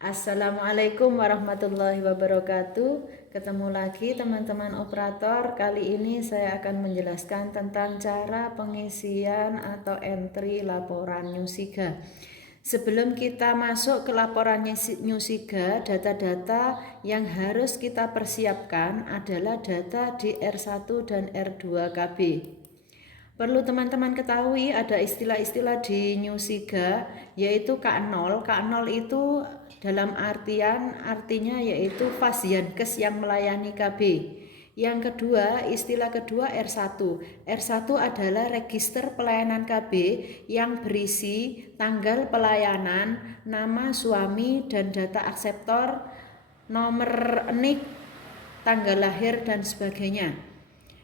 Assalamualaikum warahmatullahi wabarakatuh. Ketemu lagi teman-teman operator. Kali ini saya akan menjelaskan tentang cara pengisian atau entry laporan Newsiga. Sebelum kita masuk ke laporan Newsiga, data-data yang harus kita persiapkan adalah data di R1 dan R2 KB. Perlu teman-teman ketahui ada istilah-istilah di Newsiga yaitu K0. K0 itu dalam artinya yaitu Fasiankes yang melayani KB. Yang kedua, istilah kedua R1. R1 adalah register pelayanan KB yang berisi tanggal pelayanan, nama suami dan data akseptor, nomor NIK, tanggal lahir dan sebagainya.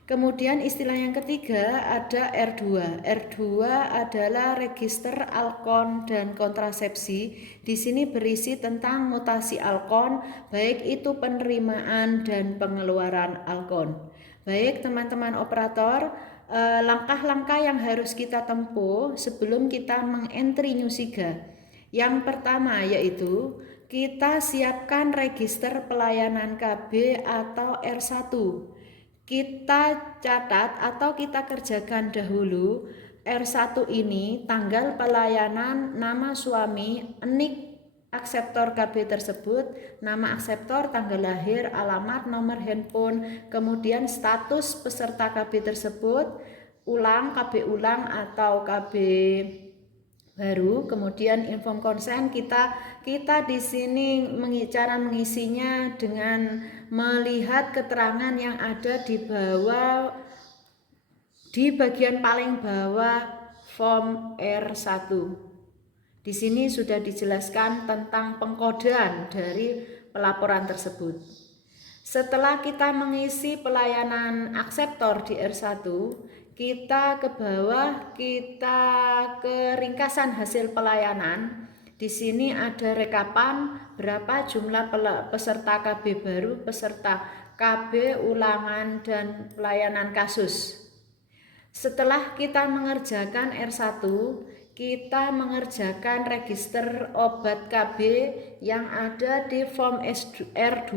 Kemudian istilah yang ketiga ada R2. R2 adalah register alkon dan kontrasepsi. Di sini berisi tentang mutasi alkon, baik itu penerimaan dan pengeluaran alkon. Baik teman-teman operator, langkah-langkah yang harus kita tempuh sebelum kita mengentry Newsiga. Yang pertama yaitu kita siapkan register pelayanan KB atau R1. Kita catat atau kita kerjakan dahulu R1 ini tanggal pelayanan, nama suami, NIK akseptor KB tersebut, nama akseptor, tanggal lahir, alamat, nomor handphone, kemudian status peserta KB tersebut, ulang, KB ulang atau KB baru, kemudian inform konsen. Kita di sini cara mengisinya dengan melihat keterangan yang ada di bawah, di bagian paling bawah form R1. Di sini sudah dijelaskan tentang pengkodean dari pelaporan tersebut. Setelah kita mengisi pelayanan akseptor di R1, kita ke bawah, kita ke ringkasan hasil pelayanan. Di sini ada rekapan berapa jumlah peserta KB baru, peserta KB ulangan dan pelayanan kasus. Setelah kita mengerjakan R1, kita mengerjakan register obat KB yang ada di form R2,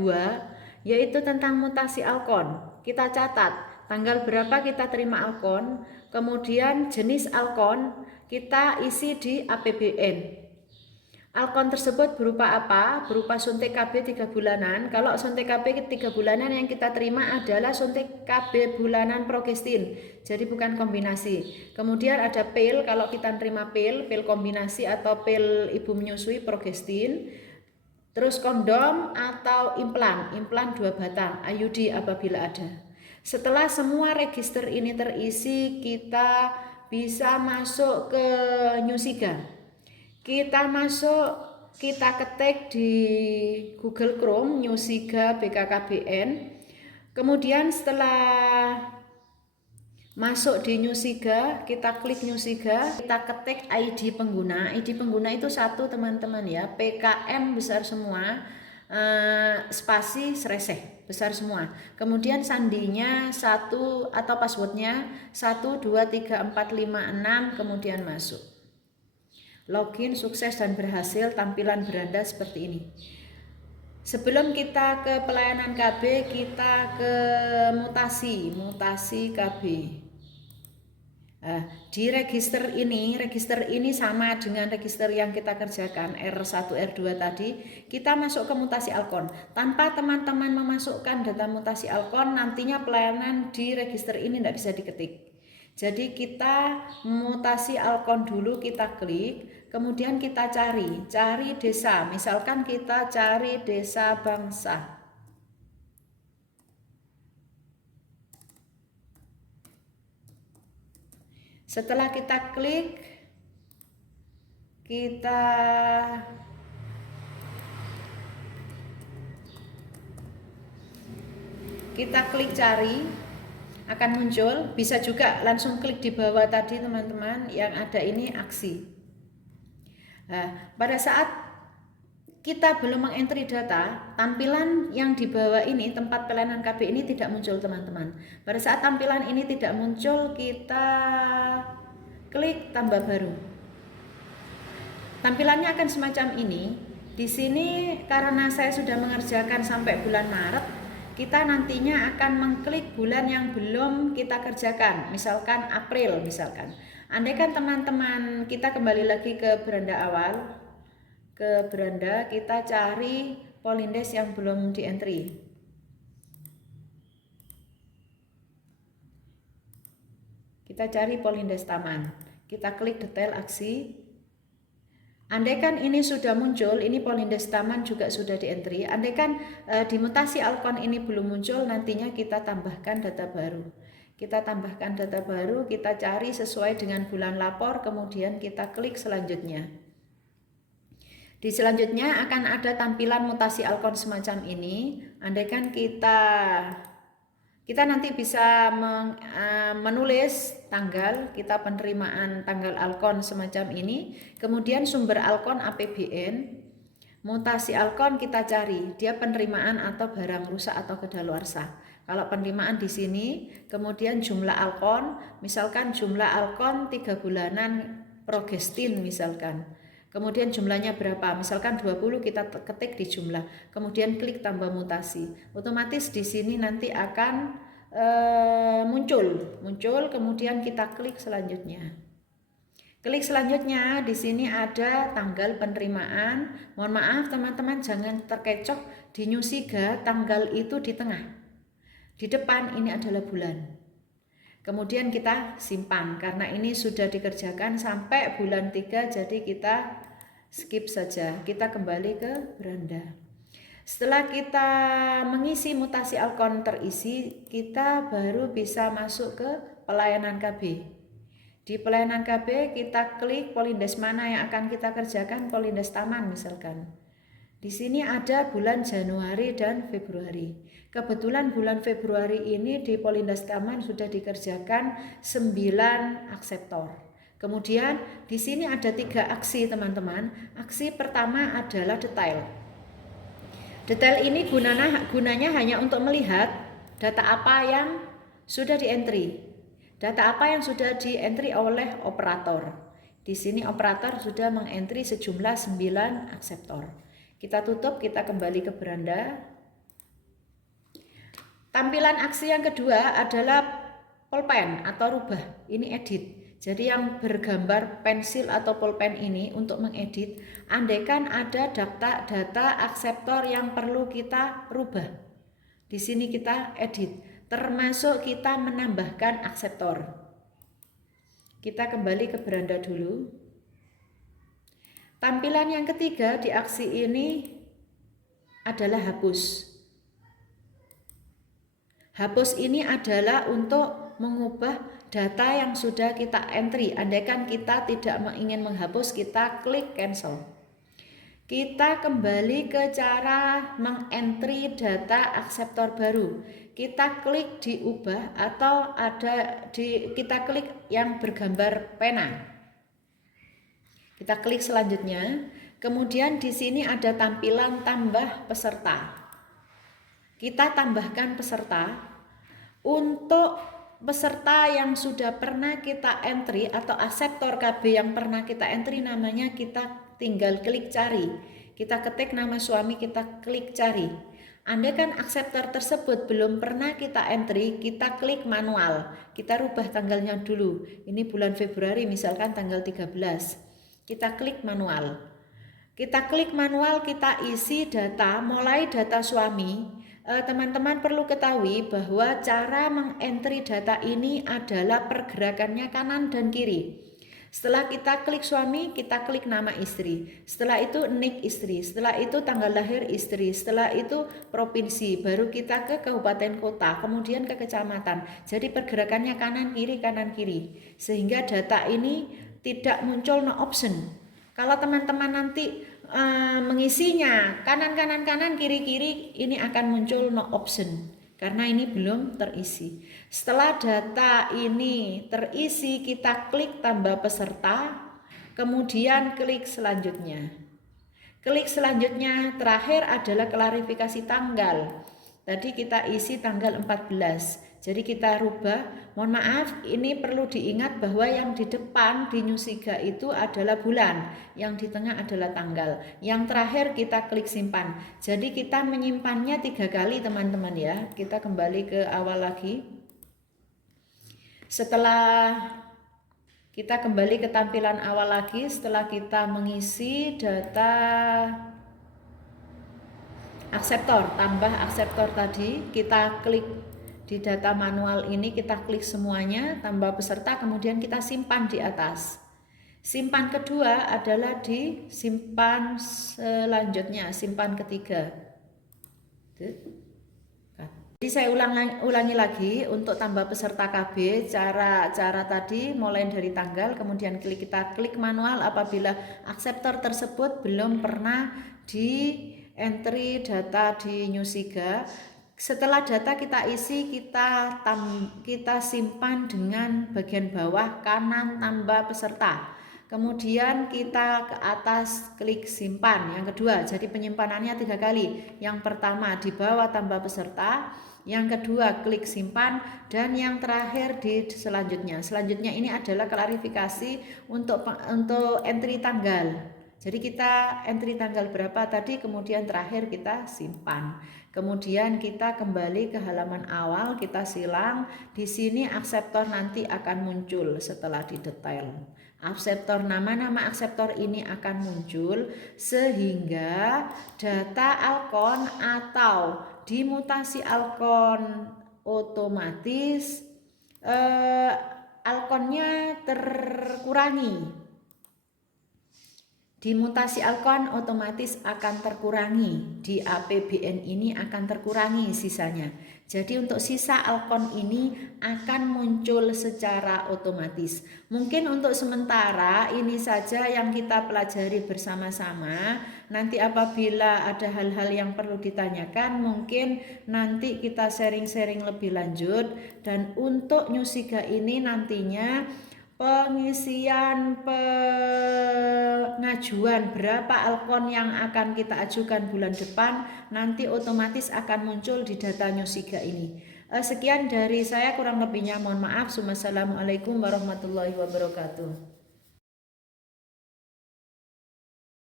yaitu tentang mutasi alkon. Kita catat tanggal berapa kita terima alkon, kemudian jenis alkon kita isi di APBN. Alkon tersebut berupa apa? Berupa suntik KB 3 bulanan. Kalau suntik KB 3 bulanan yang kita terima adalah suntik KB bulanan progestin, jadi bukan kombinasi. Kemudian ada pil, kalau kita terima pil kombinasi atau pil ibu menyusui progestin. Terus kondom atau implan 2 batang, IUD apabila ada. Setelah semua register ini terisi, kita bisa masuk ke Newsiga. Kita ketik di Google Chrome Newsiga BKKBN. Kemudian setelah masuk di Newsiga, kita klik Newsiga, kita ketik ID pengguna. ID pengguna itu satu teman-teman ya, PKM besar semua, spasi Sreseh besar semua. Kemudian sandinya 1 atau passwordnya 123456, kemudian masuk. Login sukses dan berhasil, tampilan beranda seperti ini. Sebelum kita ke pelayanan KB, kita ke mutasi KB. Di register ini sama dengan register yang kita kerjakan R1 R2 tadi. Kita masuk ke mutasi alkon. Tanpa teman-teman memasukkan data mutasi alkon, nantinya pelayanan di register ini tidak bisa diketik. Jadi kita mutasi alkon dulu, kita klik, kemudian kita cari desa. Misalkan kita cari desa Bangsa. Setelah kita klik, kita klik cari, akan muncul. Bisa juga langsung klik di bawah tadi teman-teman, yang ada ini aksi. Pada saat kita belum mengentry data, tampilan yang di bawah ini, tempat pelayanan KB ini tidak muncul teman-teman. Pada saat tampilan ini tidak muncul, kita klik tambah baru. Tampilannya akan semacam ini. Di sini karena saya sudah mengerjakan sampai bulan Maret, kita nantinya akan mengklik bulan yang belum kita kerjakan, misalkan April misalkan. Andaikan teman-teman kita kembali lagi ke beranda awal, ke beranda, kita cari Polindes yang belum di entry. Kita cari Polindes Taman, kita klik detail aksi. Andaikan ini sudah muncul, ini Polindes Taman juga sudah di entry. Andaikan di mutasi Alkon ini belum muncul, nantinya kita tambahkan data baru. Kita tambahkan data baru, kita cari sesuai dengan bulan lapor, kemudian kita klik selanjutnya. Di selanjutnya akan ada tampilan mutasi Alkon semacam ini. Andaikan kita nanti bisa menulis tanggal, kita penerimaan tanggal Alkon semacam ini, kemudian sumber Alkon APBN, mutasi Alkon kita cari, dia penerimaan atau barang rusak atau kedaluarsa. Kalau penerimaan di sini, kemudian jumlah Alkon, misalkan jumlah Alkon 3 bulanan progestin misalkan. Kemudian jumlahnya berapa? Misalkan 20, kita ketik di jumlah. Kemudian klik tambah mutasi. Otomatis di sini nanti akan muncul. Kemudian kita klik selanjutnya. Klik selanjutnya, di sini ada tanggal penerimaan. Mohon maaf teman-teman, jangan terkecoh, di Nyusiga tanggal itu di tengah. Di depan ini adalah bulan. Kemudian kita simpan karena ini sudah dikerjakan sampai bulan 3, jadi kita skip saja. Kita kembali ke beranda. Setelah kita mengisi mutasi Alkon terisi, kita baru bisa masuk ke pelayanan KB. Di pelayanan KB kita klik Polindes mana yang akan kita kerjakan, Polindes Taman misalkan. Di sini ada bulan Januari dan Februari. Kebetulan bulan Februari ini di Polindes Taman sudah dikerjakan 9 akseptor. Kemudian di sini ada 3 aksi teman-teman. Aksi pertama adalah detail. Detail ini gunanya hanya untuk melihat data apa yang sudah di entry. Data apa yang sudah di entry oleh operator. Di sini operator sudah mengentry sejumlah 9 akseptor. Kita tutup, kita kembali ke beranda. Tampilan aksi yang kedua adalah pulpen atau rubah. Ini edit. Jadi yang bergambar pensil atau pulpen ini untuk mengedit, andaikan ada data akseptor yang perlu kita rubah. Di sini kita edit, termasuk kita menambahkan akseptor. Kita kembali ke beranda dulu. Tampilan yang ketiga di aksi ini adalah hapus. Hapus ini adalah untuk mengubah data yang sudah kita entry. Andaikan kita tidak ingin menghapus, kita klik cancel. Kita kembali ke cara mengentry data akseptor baru. Kita klik diubah atau kita klik yang bergambar pena. Kita klik selanjutnya. Kemudian di sini ada tampilan tambah peserta. Kita tambahkan peserta. Untuk peserta yang sudah pernah kita entry atau akseptor KB yang pernah kita entry, namanya kita tinggal klik cari. Kita ketik nama suami, kita klik cari. Andaikan akseptor tersebut belum pernah kita entry, kita klik manual. Kita rubah tanggalnya dulu. Ini bulan Februari misalkan tanggal 13. Kita klik manual. Kita klik manual, kita isi data, mulai data suami. Teman-teman perlu ketahui bahwa cara mengentry data ini adalah pergerakannya kanan dan kiri. Setelah kita klik suami, kita klik nama istri. Setelah itu nik istri, setelah itu tanggal lahir istri, setelah itu provinsi, baru kita ke kabupaten kota, kemudian ke kecamatan. Jadi pergerakannya kanan kiri, sehingga data ini tidak muncul no option. Kalau teman-teman nanti mengisinya kanan kiri, ini akan muncul no option karena ini belum terisi. Setelah data ini terisi, kita klik tambah peserta, kemudian klik selanjutnya. Klik selanjutnya terakhir adalah klarifikasi tanggal. Tadi kita isi tanggal 14. Jadi kita rubah, mohon maaf, ini perlu diingat bahwa yang di depan di Nyusiga itu adalah bulan, yang di tengah adalah tanggal, yang terakhir kita klik simpan. Jadi kita menyimpannya 3 kali teman-teman ya. Kita kembali ke awal lagi. Setelah kita kembali ke tampilan awal lagi, setelah kita mengisi data akseptor, tambah akseptor tadi, kita klik di data manual ini, kita klik semuanya, tambah peserta, kemudian kita simpan di atas. Simpan kedua adalah di simpan selanjutnya, simpan ketiga. Jadi saya ulangi lagi untuk tambah peserta KB, cara tadi mulai dari tanggal, kemudian kita klik manual apabila akseptor tersebut belum pernah di entry data di Nyusiga. Setelah data kita isi, kita simpan dengan bagian bawah kanan tambah peserta. Kemudian kita ke atas klik simpan. Yang kedua, jadi penyimpanannya 3 kali. Yang pertama di bawah tambah peserta, yang kedua klik simpan, dan yang terakhir di selanjutnya. Selanjutnya ini adalah klarifikasi untuk entry tanggal. Jadi kita entry tanggal berapa tadi, kemudian terakhir kita simpan. Kemudian kita kembali ke halaman awal, kita silang. Di sini akseptor nanti akan muncul setelah didetail. Akseptor, nama-nama akseptor ini akan muncul sehingga data alkon atau dimutasi alkon otomatis alkonnya terkurangi. Dimutasi alkon otomatis akan terkurangi, di APBN ini akan terkurangi sisanya. Jadi untuk sisa alkon ini akan muncul secara otomatis. Mungkin untuk sementara ini saja yang kita pelajari bersama-sama. Nanti apabila ada hal-hal yang perlu ditanyakan, mungkin nanti kita sharing-sharing lebih lanjut. Dan untuk Nyusiga ini nantinya pengisian pengajuan berapa alkon yang akan kita ajukan bulan depan nanti otomatis akan muncul di data Nyusiga ini. Sekian dari saya, kurang lebihnya mohon maaf. Wassalamualaikum warahmatullahi wabarakatuh.